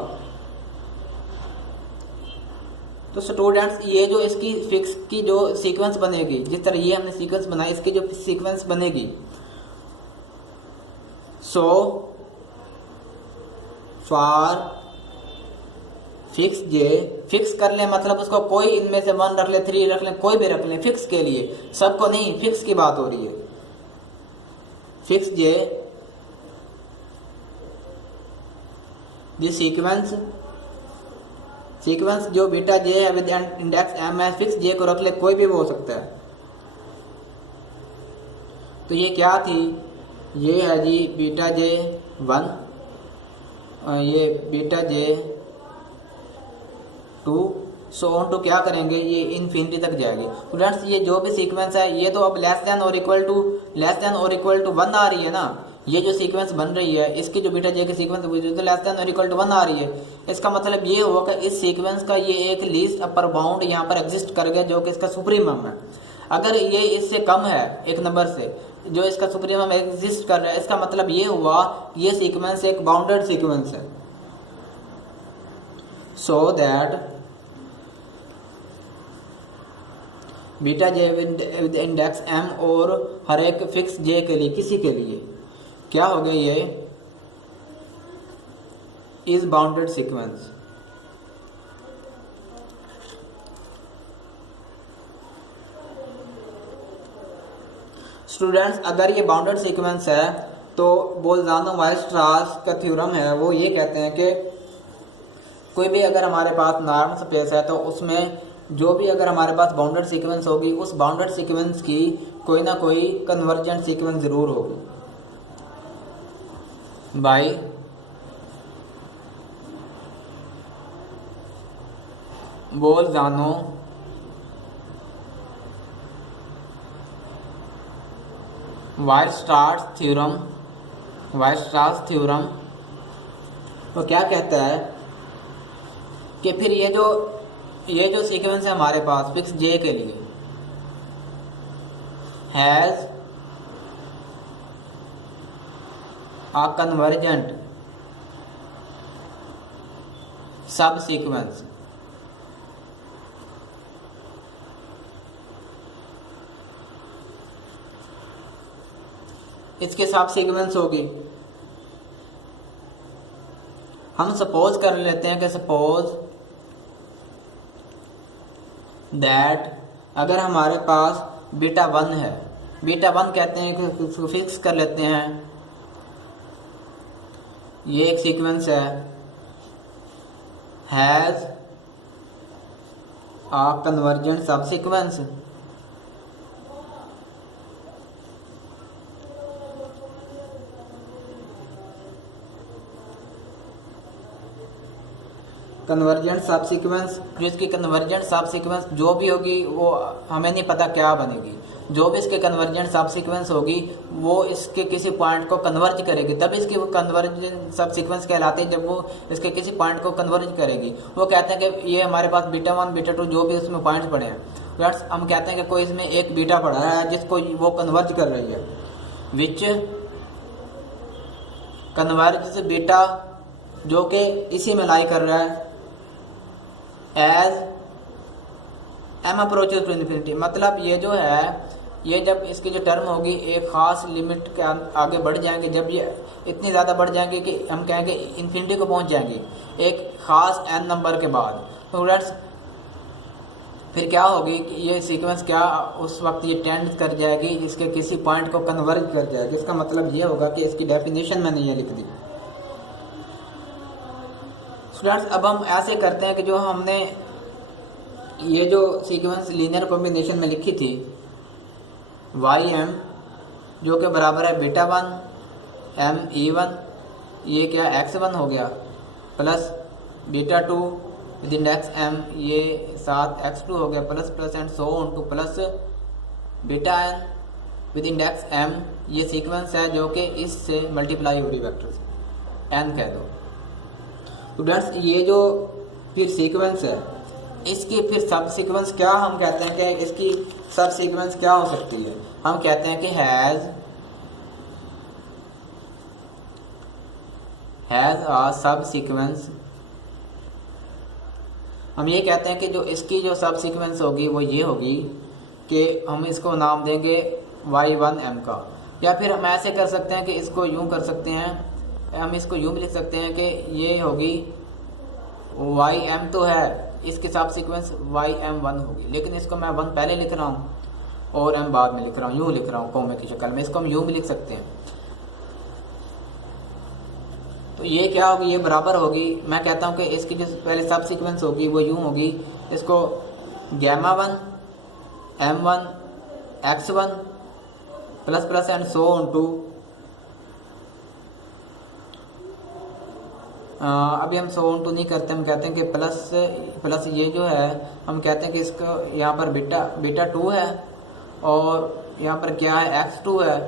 तो स्टूडेंट्स ये जो इसकी फिक्स की जो सीक्वेंस बनेगी, जिस तरह ये हमने सीक्वेंस बनाई, इसकी जो सीक्वेंस बनेगी, so for fix J, fix कर ले मतलब उसको कोई इनमें से 1 रख ले, 3 रख ले, कोई भी रख ले, फिक्स के लिए, सबको नहीं, फिक्स की बात हो रही है। फिक्स जे दिस सीक्वेंस जो बीटा जे है विद इंडेक्स m है, फिक्स जे को रख ले, कोई भी वो हो सकता है। तो ये क्या थी, ये है जी बीटा जे 1, ये beta J 2, so on to क्या करेंगे, ये इन्फिनिटी तक जाएगी। स्टूडेंट्स ये जो भी सीक्वेंस है ये तो अब लेस देन और इक्वल टू 1 आ रही है ना। ये जो सीक्वेंस बन रही है इसकी जो बीटा जे की सीक्वेंस तो लेस देन और इक्वल टू 1 आ रही है। इसका मतलब ये हुआ कि इस सीक्वेंस का ये एक लीस्ट अपर बाउंड यहाँ पर एग्जिस्ट कर गया जो कि इसका सुप्रीमम है। अगर ये इससे कम है एक नंबर से, जो इसका सुप्रीमम एग्जिस्ट कर रहा है, इसका मतलब ये हुआ ये सीक्वेंस एक बाउंडेड सीक्वेंस है। So that beta J with index m और हर एक फिक्स जे के लिए, किसी के लिए क्या हो गया, ये इज बाउंडेड सीक्वेंस। स्टूडेंट्स अगर ये बाउंडेड सीक्वेंस है तो बोल्जानो-वायर्सट्रास का थ्योरम है, वो ये कहते हैं कि कोई भी अगर हमारे पास नॉर्मल स्पेस है तो उसमें जो भी अगर हमारे पास बाउंडेड सीक्वेंस होगी, उस बाउंडेड सीक्वेंस की कोई ना कोई कन्वर्जेंट सीक्वेंस जरूर होगी बाय बोल्जानो-वायर्सट्रास थ्योरम तो क्या कहता है कि फिर ये जो सीक्वेंस है हमारे पास फिक्स जे के लिए हैज a convergent सब सीक्वेंस। इसके सब सीक्वेंस होगी। हम सपोज कर लेते हैं कि सपोज दैट अगर हमारे पास बीटा 1 है, बीटा 1 कहते हैं कि इसको फिक्स कर लेते हैं, ये एक sequence has a convergent subsequence convergent सब सीक्वेंस, जो इसकी कन्वर्जेंट सब सीक्वेंस जो भी होगी वो हमें नहीं पता क्या बनेगी, जो भी इसके कन्वर्जेंट सब सीक्वेंस होगी वो इसके किसी पॉइंट को कन्वर्ज करेगी, तब इसकी वो कन्वर्जेंट सब सीक्वेंस कहलाती है जब वो इसके किसी पॉइंट को कन्वर्ज करेगी। वो कहते हैं कि ये हमारे पास बीटा 1 बीटा 2 जो भी उसमें पॉइंट्स पड़े हैं, फ्रेंड्स हम कहते हैं कि कोई इसमें एक बीटा पड़ा है जिसको वो कन्वर्ज कर रही है, विच कन्वर्ज बीटा, जो कि इसी में लाई कर रहा है, as M approaches to infinity. मतलब ये जो है, ये जब इसकी जो टर्म होगी एक ख़ास लिमिट के आगे बढ़ जाएंगे, जब ये इतनी ज़्यादा बढ़ जाएंगे कि हम कहेंगे इन्फिनिटी को पहुंच जाएंगे एक ख़ास n नंबर के बाद, तो फ्रेंड्स फिर क्या होगी कि ये सीक्वेंस क्या उस वक्त ये टेंड कर जाएगी, इसके किसी पॉइंट को कन्वर्ज कर जाएगी। इसका मतलब ये होगा कि इसकी डेफिनेशन मैंने ये लिख दी। स्टूडेंट्स अब हम ऐसे करते हैं कि जो हमने ये जो सीक्वेंस लीनियर कॉम्बिनेशन में लिखी थी YM जो कि बराबर है बीटा 1 ME1, ये क्या x1 हो गया, plus beta 2 with index m ये 7x2 हो गया, plus plus and so on to plus beta n with index m, ये सीक्वेंस है जो कि इससे मल्टीप्लाई हो रही वेक्टर से n कह दो। स्टूडेंट्स ये जो फिर सीक्वेंस है इसकी फिर सब सीक्वेंस क्या हम कहते हैं कि इसकी सब सीक्वेंस क्या हो सकती है, हम कहते हैं कि हैज़ अ सब सीक्वेंस। हम ये कहते हैं कि जो इसकी जो सब सीक्वेंस होगी वो ये होगी कि हम इसको नाम देंगे y1m का, या फिर हम ऐसे कर सकते हैं कि इसको यूं कर सकते हैं, हम इसको यूं भी लिख सकते हैं कि ये होगी ym तो है, इसके सब सीक्वेंस ym1 होगी, लेकिन इसको मैं 1 पहले लिख रहा हूँ और m बाद में लिख रहा हूँ, यूं लिख रहा हूँ कॉमे की शक्ल में, इसको हम यूं भी लिख सकते हैं। तो ये क्या होगी, ये बराबर होगी, मैं कहता हूँ कि इसकी जो पहले सब सीक्वेंस होगी वो यूं होगी, इसको γ1 m1 x1 plus plus and so on to, अभी हम सो ऑन टू नहीं करते, हम कहते हैं कि प्लस ये जो है हम कहते हैं कि इसको यहाँ पर बीटा 2 है और यहाँ पर क्या है x2 है,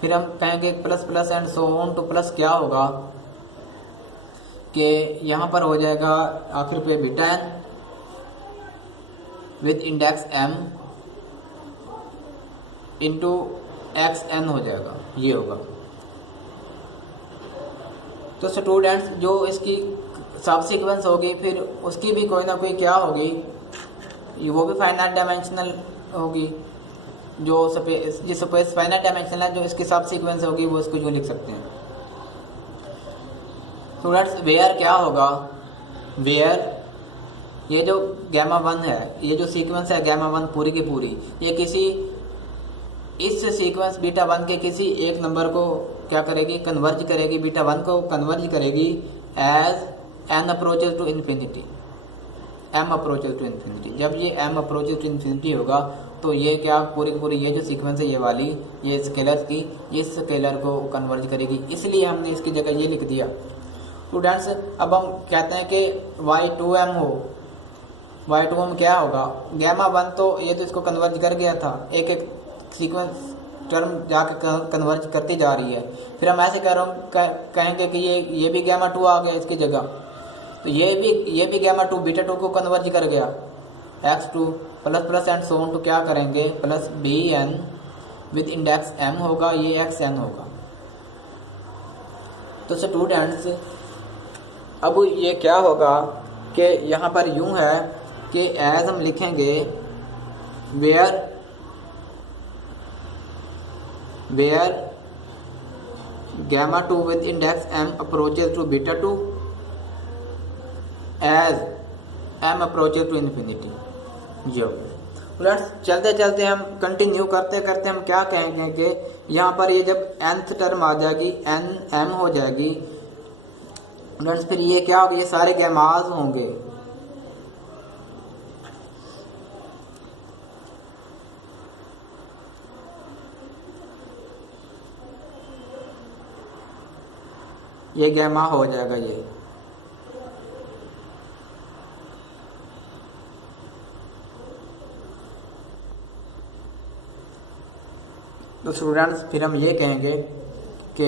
फिर हम कहेंगे plus plus and so on to, plus क्या होगा कि यहाँ पर हो जाएगा आखिर पे beta n with index m into xn हो जाएगा, ये होगा। तो स्टूडेंट्स जो इसकी सब सीक्वेंस होगी फिर उसकी भी कोई ना कोई क्या होगी, वो भी फाइनाइट डायमेंशनल होगी, जो स्पेस फाइनाइट डायमेंशनल है, जो इसकी सब सीक्वेंस होगी वो इसको जो लिख सकते हैं। स्टूडेंट्स वेयर क्या होगा, वेयर ये जो γ1 है, ये जो सीक्वेंस है γ1 पूरी की पूरी, ये किसी इस सीक्वेंस बीटा 1 के किसी एक नंबर को क्या करेगी, कन्वर्ज करेगी, बीटा 1 को कन्वर्ज करेगी as n approaches to infinity, m approaches to infinity. जब ये m अप्रोचेस टू इन्फिनिटी होगा तो ये क्या पूरी की पूरी ये जो सीक्वेंस है ये वाली, ये स्केलर की, इस स्केलर को कन्वर्ज करेगी, इसलिए हमने इसकी जगह ये लिख दिया। स्टूडेंट्स अब हम कहते हैं कि y2m हो, y2m क्या होगा, γ1 तो ये तो इसको कन्वर्ज कर गया था, एक एक सीक्वेंस टर्म जाके कन्वर्ज करती जा रही है, फिर हम ऐसे कहेंगे कि ये भी γ2 आ गया इसकी जगह, तो ये भी γ2 बीटा 2 को कन्वर्ज कर गया, x2 plus plus and so on to क्या करेंगे plus bn with index m होगा, ये xn होगा। तो स्टूडेंट्स अब ये क्या होगा कि यहाँ पर यूं है कि एज हम लिखेंगे where γ2 with index m approaches to beta 2 as m approaches to infinity। ये हो गया। फ्रेंड्स चलते चलते हम कंटिन्यू करते करते हम क्या कहेंगे कि यहाँ पर ये जब nth टर्म आ जाएगी एन एम हो जाएगी फ्रेंड्स, फिर ये क्या होगा, ये सारे गैमाज होंगे। ये गैमा हो जाएगा ये। तो स्टूडेंट्स फिर हम ये कहेंगे कि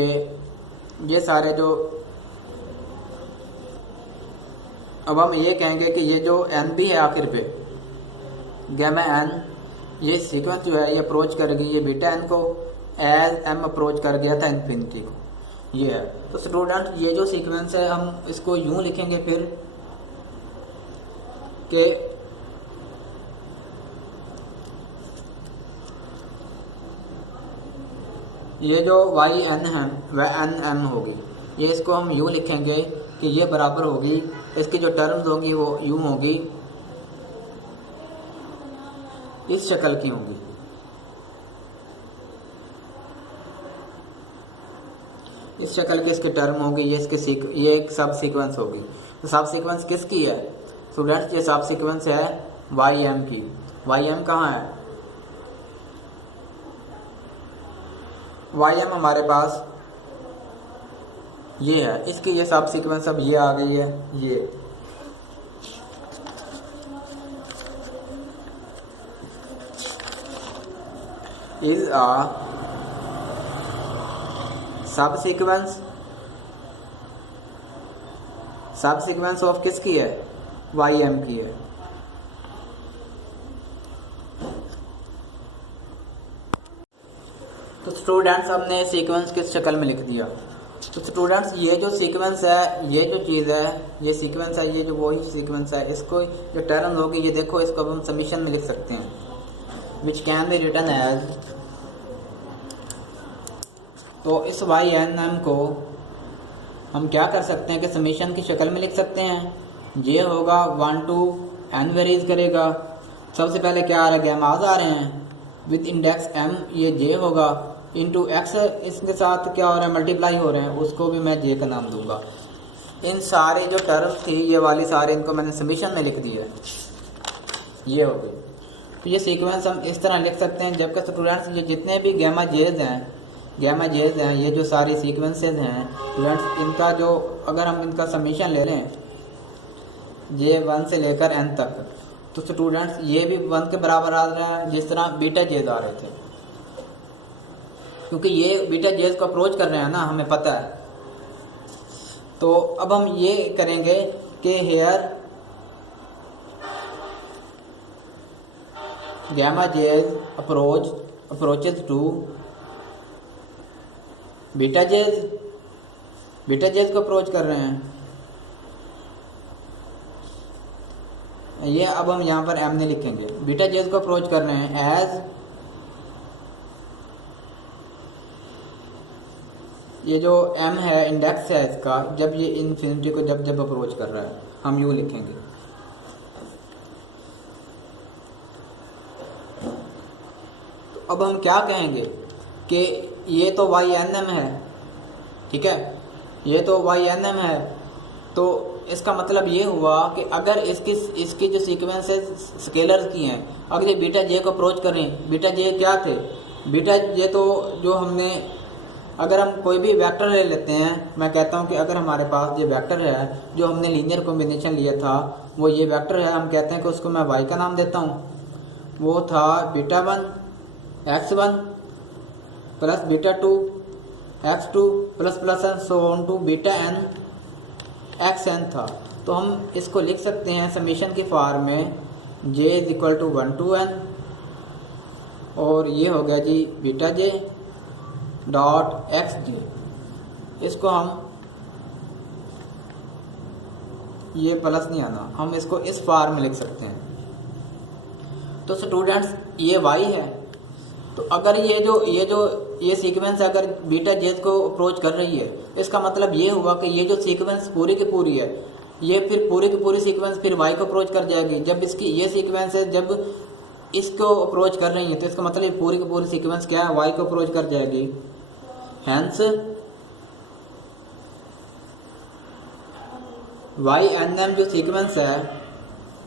ये सारे जो, अब हम ये कहेंगे कि ये जो एन भी है आखिर पे गैमा एन, ये सीक्वेंस जो है ये अप्रोच करेगी ये बीटा एन को एज एम अप्रोच कर गया था इन्फिनिटी को, ये है। तो स्टूडेंट ये जो सीक्वेंस है हम इसको यूं लिखेंगे फिर कि ये जो वाई एन है वह एन एम होगी, ये इसको हम यूं लिखेंगे कि ये बराबर होगी, इसकी जो टर्म्स होंगी वो यूं होगी, इस शक्ल की होंगी। इस शक्ल की इसकी टर्म होगी, ये इसके ये एक सब सीक्वेंस होगी। तो सब सीक्वेंस किसकी है स्टूडेंट्स, ये सब सीक्वेंस है वाई एम की। वाई एम कहाँ है, वाई एम हमारे पास ये है, इसकी ये सब सीक्वेंस अब ये आ गई है, ये इज आ सब सीक्वेंस ऑफ किसकी है, वाई एम की है। तो स्टूडेंट्स हमने सीक्वेंस किस शक्ल में लिख दिया। तो स्टूडेंट्स ये जो सीक्वेंस है, ये जो चीज़ है, ये सीक्वेंस है, ये जो वही सीक्वेंस है, इसको जो टर्म होगी ये देखो, इसको हम समीशन में लिख सकते हैं, which can be written as, तो इस वाई एन एम को हम क्या कर सकते हैं कि समीशन की शक्ल में लिख सकते हैं। ये होगा 1 to n वेरीज करेगा, सबसे पहले क्या आ रहा है, गैमाज आ रहे हैं विद इंडेक्स m, ये j होगा इंटू एक्स, इसके साथ क्या हो रहा है, मल्टीप्लाई हो रहे हैं, उसको भी मैं j का नाम दूंगा। इन सारी जो टर्म्स थी ये वाली सारे, इनको मैंने समीशन में लिख दिया, ये हो गई। तो ये सीक्वेंस हम इस तरह लिख सकते हैं, जबकि स्टूडेंट्स ये जितने भी गैमा जेज हैं, ये जो सारी सीक्वेंसेस हैं स्टूडेंट्स, इनका जो अगर हम इनका समीशन ले रहे हैं J1 से लेकर n तक, तो स्टूडेंट्स ये भी 1 के बराबर आ रहा है, जिस तरह बीटा जेज आ रहे थे, क्योंकि ये बीटा जेज को अप्रोच कर रहे हैं ना, हमें पता है। तो अब हम ये करेंगे कि here gamma j's approaches to beta j's को अप्रोच कर रहे हैं। ये अब हम यहाँ पर एम नहीं लिखेंगे, बीटा जेज को अप्रोच कर रहे हैं एज, ये जो एम है इंडेक्स है इसका, जब ये इन्फिनिटी को जब अप्रोच कर रहा है, हम यूँ लिखेंगे। तो अब हम क्या कहेंगे कि ये तो वाई एन एम है, ठीक है, ये तो वाई एन एम है, तो इसका मतलब ये हुआ कि अगर इसकी जो सीक्वेंसेस स्केलर्स की हैं, अगर ये बीटा जे को अप्रोच करें, बीटा जे क्या थे, बीटा जे तो जो हमने, अगर हम कोई भी वेक्टर ले लेते हैं, मैं कहता हूँ कि अगर हमारे पास ये वेक्टर है जो हमने लीनियर कॉम्बिनेशन लिया था, वो ये वेक्टर है, हम कहते हैं कि उसको मैं वाई का नाम देता हूँ, वो था beta 1 x1 plus beta 2 x2 plus plus N so on to beta n xn था। तो हम इसको लिख सकते हैं समीशन की फॉर्म में, j is equal to 1 to n, और ये हो गया G beta j dot X G. इसको हम, ये प्लस नहीं आना, हम इसको इस फॉर्म में लिख सकते हैं। तो स्टूडेंट्स ये y है, तो अगर ये सीक्वेंस अगर बीटा जेज को अप्रोच कर रही है, इसका मतलब ये हुआ कि ये जो सीक्वेंस पूरी की पूरी है, ये फिर पूरी की पूरी सीक्वेंस फिर y को अप्रोच कर जाएगी। जब इसकी ये सीक्वेंस है, जब इसको अप्रोच कर रही है तो इसका मतलब ये पूरी की पूरी सीक्वेंस क्या है, y को अप्रोच कर जाएगी। हैंस YNM जो सीक्वेंस है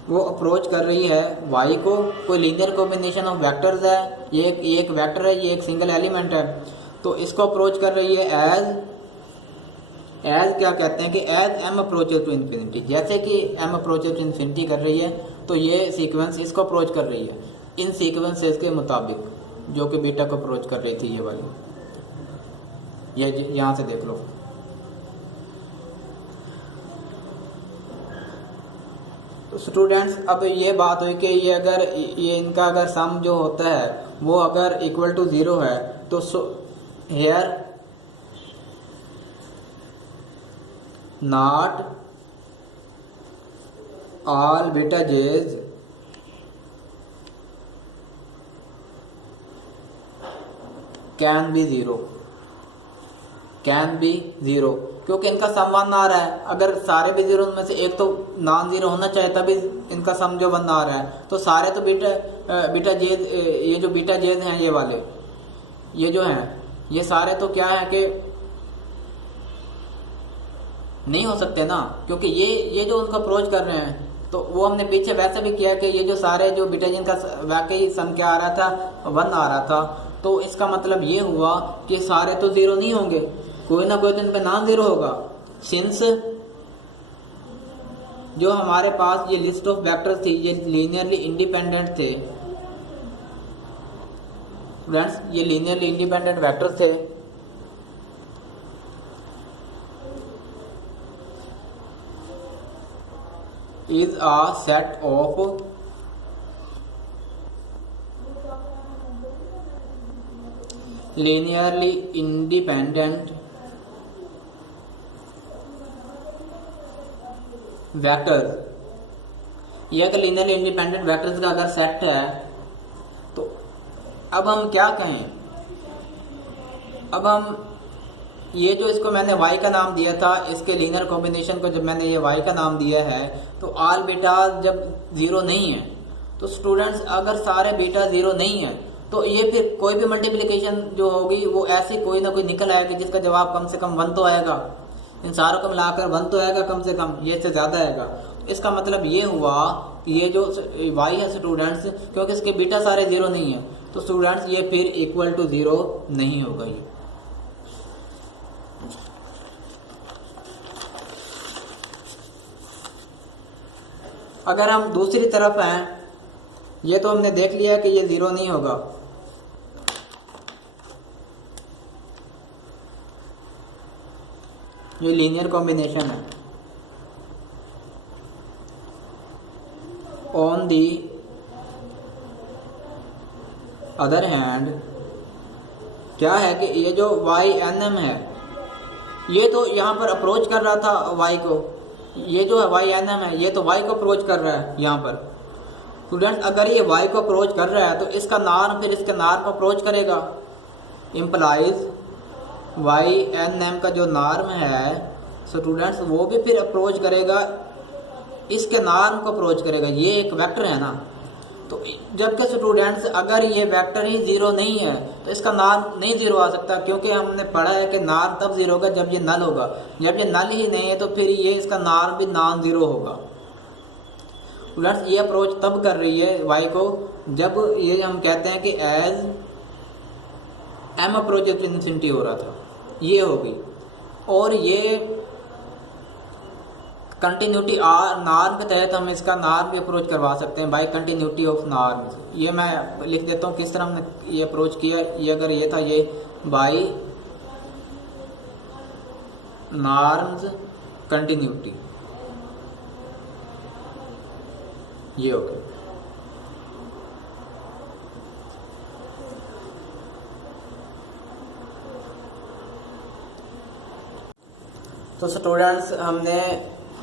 वो अप्रोच कर रही है y को। कोई लीनियर कॉम्बिनेशन ऑफ वेक्टर्स है, ये एक वेक्टर है, ये एक सिंगल एलिमेंट है, तो इसको अप्रोच कर रही है एज क्या कहते हैं कि as m approaches to infinity. जैसे कि m अप्रोचेज टू इन्फिनिटी कर रही है तो ये सीक्वेंस इसको अप्रोच कर रही है इन सीक्वेंसेस के मुताबिक, जो कि बीटा को अप्रोच कर रही थी ये वाली। ये यहाँ से देख लो। तो स्टूडेंट्स अब ये बात हुई कि ये अगर ये इनका अगर सम जो होता है वो अगर इक्वल टू 0 है तो here not all beta j's can be zero, क्योंकि इनका सम 1 आ रहा है। अगर सारे भी ज़ीरो में से एक तो नॉन ज़ीरो होना चाहिए तभी इनका सम जो 1 आ रहा है। तो सारे तो बीटा जेज, ये जो बीटा जेज हैं ये वाले, ये जो हैं ये सारे तो क्या है कि नहीं हो सकते ना, क्योंकि ये जो उनको अप्रोच कर रहे हैं तो वो हमने पीछे वैसे भी किया कि ये जो सारे जो बीटा जिनका वाकई सम क्या आ रहा था 1 आ रहा था। तो इसका मतलब ये हुआ कि सारे तो 0 नहीं होंगे, कोई ना कोई तो इनका नॉन ज़ीरो होगा। सिंस जो हमारे पास ये लिस्ट ऑफ वेक्टर्स थी ये लीनियरली इंडिपेंडेंट थे फ्रेंड्स, ये लीनियरली इंडिपेंडेंट वेक्टर्स थे। is a set of linearly independent vectors। ये अगर लीनियरली इंडिपेंडेंट वेक्टर्स का अगर सेट है तो अब हम क्या कहें, अब हम ये जो इसको मैंने y का नाम दिया था, इसके लीनियर कॉम्बिनेशन को जब मैंने ये y का नाम दिया है तो ऑल बीटा जब 0 नहीं है तो स्टूडेंट्स अगर सारे बीटा 0 नहीं है तो ये फिर कोई भी मल्टीप्लिकेशन जो होगी वो ऐसी कोई ना कोई निकल आएगी जिसका जवाब कम से कम 1 तो आएगा। इन सारों को मिलाकर 1 तो आएगा कम से कम, ये से ज़्यादा आएगा। इसका मतलब ये हुआ कि ये जो y है स्टूडेंट्स, क्योंकि इसके बीटा सारे 0 नहीं है तो स्टूडेंट्स ये फिर इक्वल टू 0 नहीं होगा। ये अगर हम दूसरी तरफ हैं, ये तो हमने देख लिया कि ये 0 नहीं होगा। ये लीनियर कॉम्बिनेशन है। ऑन दी अदर हैंड क्या है कि ये जो YNM है ये तो यहाँ पर अप्रोच कर रहा था y को, ये जो है YNM है ये तो y को अप्रोच कर रहा है यहाँ पर। स्टूडेंट अगर ये y को अप्रोच कर रहा है तो इसका नॉर्म फिर इसके नॉर्म को अप्रोच करेगा। इम्प्लाइज YNM का जो नॉर्म है स्टूडेंट्स वो भी फिर अप्रोच करेगा, इसके नॉर्म को अप्रोच करेगा। ये एक वेक्टर है ना, तो जबकि स्टूडेंट्स अगर ये वेक्टर ही 0 नहीं है तो इसका नॉर्म नहीं 0 आ सकता, क्योंकि हमने पढ़ा है कि नॉर्म तब 0 होगा जब ये नल होगा। जब ये नल ही नहीं है तो फिर ये इसका नॉर्म भी नॉन 0 होगा। स्टूडेंट्स ये अप्रोच तब कर रही है y को जब ये हम कहते हैं कि as m approach to infinity हो रहा था, ये हो गई। और ये कंटिन्यूटी नॉर्म के तहत हम इसका नॉर्म भी अप्रोच करवा सकते हैं बाय कंटिन्यूटी ऑफ नॉर्म्स। ये मैं लिख देता हूँ किस तरह हमने ये अप्रोच किया। ये अगर ये था ये बाय नॉर्म्स कंटिन्यूटी, ये हो गया। तो स्टूडेंट्स हमने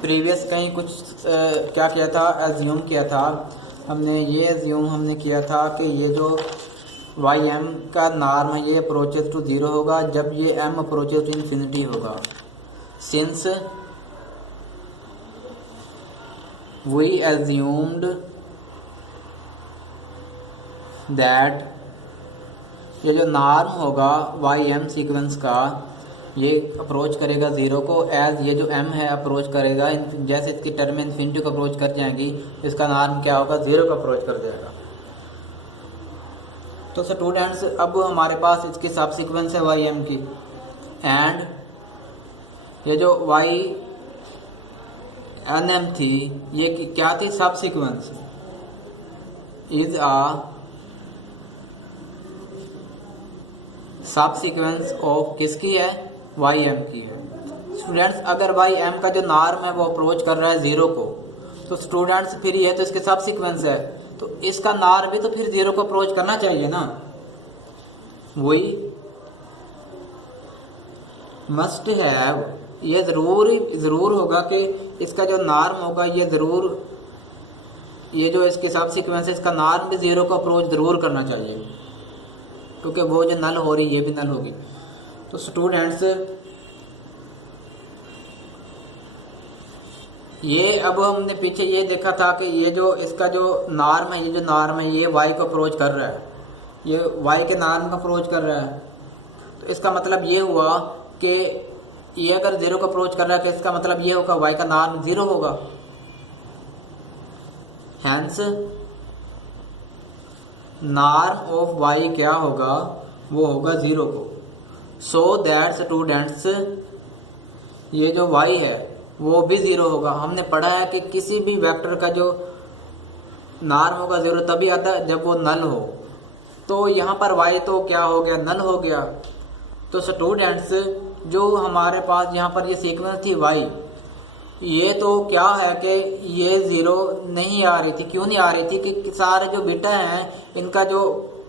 प्रीवियस कहीं कुछ क्या किया था, एज्यूम किया था। हमने ये एज्यूम हमने किया था कि ये जो YM का नॉर्म है ये अप्रोचेस टू 0 होगा जब ये M अप्रोचेस टू इन्फिनिटी होगा। सिंस वी एज्यूम्ड दैट ये जो नॉर्म होगा वाई एम सीक्वेंस का, ये अप्रोच करेगा ज़ीरो को, एज ये जो एम है अप्रोच करेगा, जैसे इसकी टर्म इन्फिनिटी को अप्रोच कर जाएंगी, इसका नॉर्म क्या होगा, ज़ीरो को अप्रोच कर देगा। तो स्टूडेंट्स अब हमारे पास इसकी सब सीक्वेंस है वाई एम की, एंड ये जो वाई एन एम थी ये क्या थी, सब सीक्वेंस इज आ सब सीक्वेंस ऑफ किसकी है, वाई एम की है। स्टूडेंट्स अगर वाई एम का जो नॉर्म है वो अप्रोच कर रहा है ज़ीरो को, तो स्टूडेंट्स फिर ये तो इसके सब सीक्वेंस है, तो इसका नॉर्म भी तो फिर ज़ीरो को अप्रोच करना चाहिए ना। वही मस्ट हैव, ये ज़रूर होगा कि इसका जो नॉर्म होगा ये ज़रूर, ये जो इसके सब सीक्वेंस है इसका नॉर्म भी ज़ीरो को अप्रोच ज़रूर करना चाहिए, क्योंकि वो जो नल हो रही है ये भी नल होगी। तो स्टूडेंट्स ये अब हमने पीछे ये देखा था कि ये जो इसका जो नॉर्म है, ये जो नॉर्म है ये वाई को अप्रोच कर रहा है, ये वाई के नॉर्म को अप्रोच कर रहा है। तो इसका मतलब ये हुआ कि ये अगर ज़ीरो को अप्रोच कर रहा है तो इसका मतलब ये होगा वाई का नॉर्म ज़ीरो होगा, हैंस नॉर्म ऑफ वाई क्या होगा, वो होगा ज़ीरो को। सो दैट स्टूडेंट्स ये जो वाई है वो भी ज़ीरो होगा। हमने पढ़ा है कि किसी भी वेक्टर का जो नॉर्म होगा ज़ीरो तभी आता है जब वो नल हो, तो यहाँ पर वाई तो क्या हो गया, नल हो गया। तो स्टूडेंट्स जो हमारे पास यहाँ पर ये सीक्वेंस थी वाई, ये तो क्या है कि ये ज़ीरो नहीं आ रही थी। क्यों नहीं आ रही थी कि सारे जो बीटा हैं इनका जो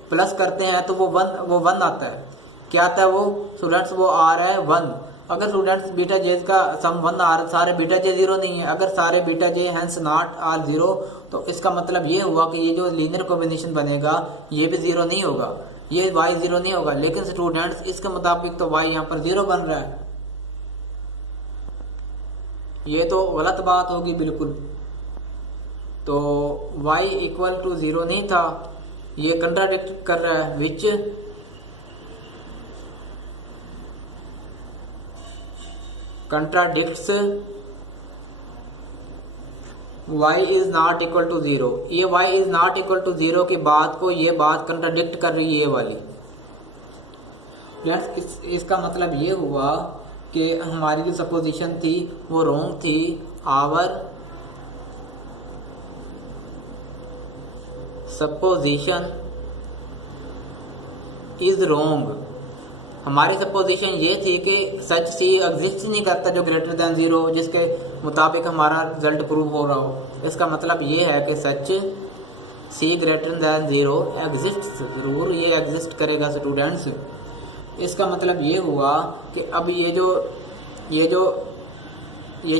प्लस करते हैं तो वो वन आता है। क्या आता है वो स्टूडेंट्स, वो आ रहा है वन। अगर स्टूडेंट्स बीटा जे का सम वन आ रहा, सारे बीटा जे ज़ीरो नहीं है, अगर सारे beta J hence not are zero, तो इसका मतलब ये हुआ कि ये जो लीनियर कॉम्बिनेशन बनेगा ये भी ज़ीरो नहीं होगा, ये वाई ज़ीरो नहीं होगा। लेकिन स्टूडेंट्स इसके मुताबिक तो वाई यहाँ पर ज़ीरो बन रहा है, ये तो गलत बात होगी बिल्कुल। तो y इक्वल टू ज़ीरो नहीं था, ये कंट्राडिक्ट कर रहा है, which contradicts y is not equal to zero. ये y is not equal to zero की बात को ये बात कंट्राडिक्ट कर रही है ये वाली। इसका मतलब ये हुआ कि हमारी जो सपोजिशन थी वो रॉन्ग थी। Our supposition is wrong. हमारी सपोजिशन ये थी कि सच सी एग्जिस्ट नहीं करता जो ग्रेटर दैन ज़ीरो, जिसके मुताबिक हमारा रिजल्ट प्रूव हो रहा हो। इसका मतलब ये है कि सच सी ग्रेटर दैन ज़ीरो एग्जिस्ट, ज़रूर ये एग्जिस्ट करेगा स्टूडेंट्स। इसका मतलब ये हुआ कि अब ये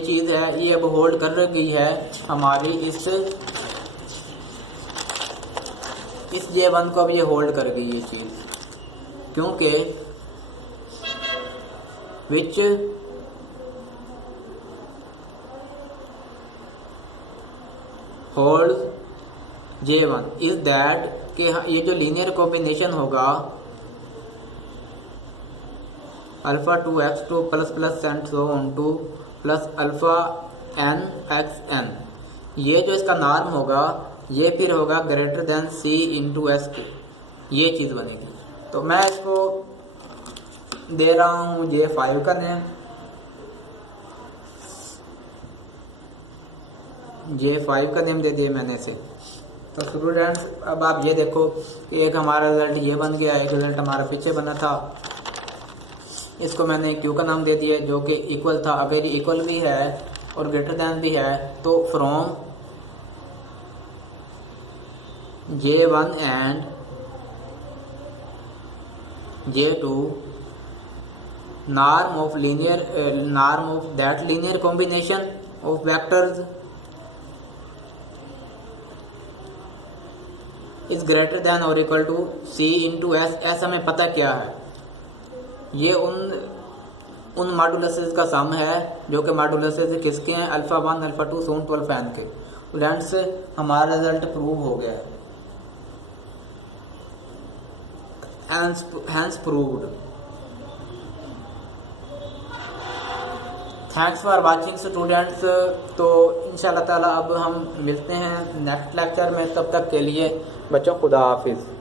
चीज़ है ये अब होल्ड कर गई है हमारी इस J1 को अब ये होल्ड कर गई ये चीज़, क्योंकि which hold J1 is that कि ये जो लीनियर कॉम्बिनेशन होगा alpha 2x2 plus and so on 2 plus alpha n x n, ये जो इसका नॉर्म होगा ये फिर होगा greater than c into S के, ये चीज़ बनेगी। तो मैं इसको दे रहा हूँ J5 का नेम, J5 का नेम दे दिया मैंने इसे। तो स्टूडेंट्स अब आप ये देखो कि एक हमारा रिजल्ट ये बन गया, एक रिजल्ट हमारा पीछे बना था, इसको मैंने Q का नाम दे दिया जो कि इक्वल था। अगर इक्वल भी है और ग्रेटर दैन भी है तो from J1 and J2 norm of that linear combination of vectors is greater than or equal to C into S। S हमें पता क्या है, ये उन मॉडुलसेस का सम है जो कि मॉडुलसेस किसके हैं, अल्फ़ा 1 अल्फ़ा 2 सोन 12 फैन के। स्टूडेंट्स हमारा रिजल्ट प्रूव हो गया है, hence proved. Thanks for watching students. तो इंशाल्लाह ताला अब हम मिलते हैं नेक्स्ट लेक्चर में, तब तक के लिए बच्चों खुदा हाफिज़।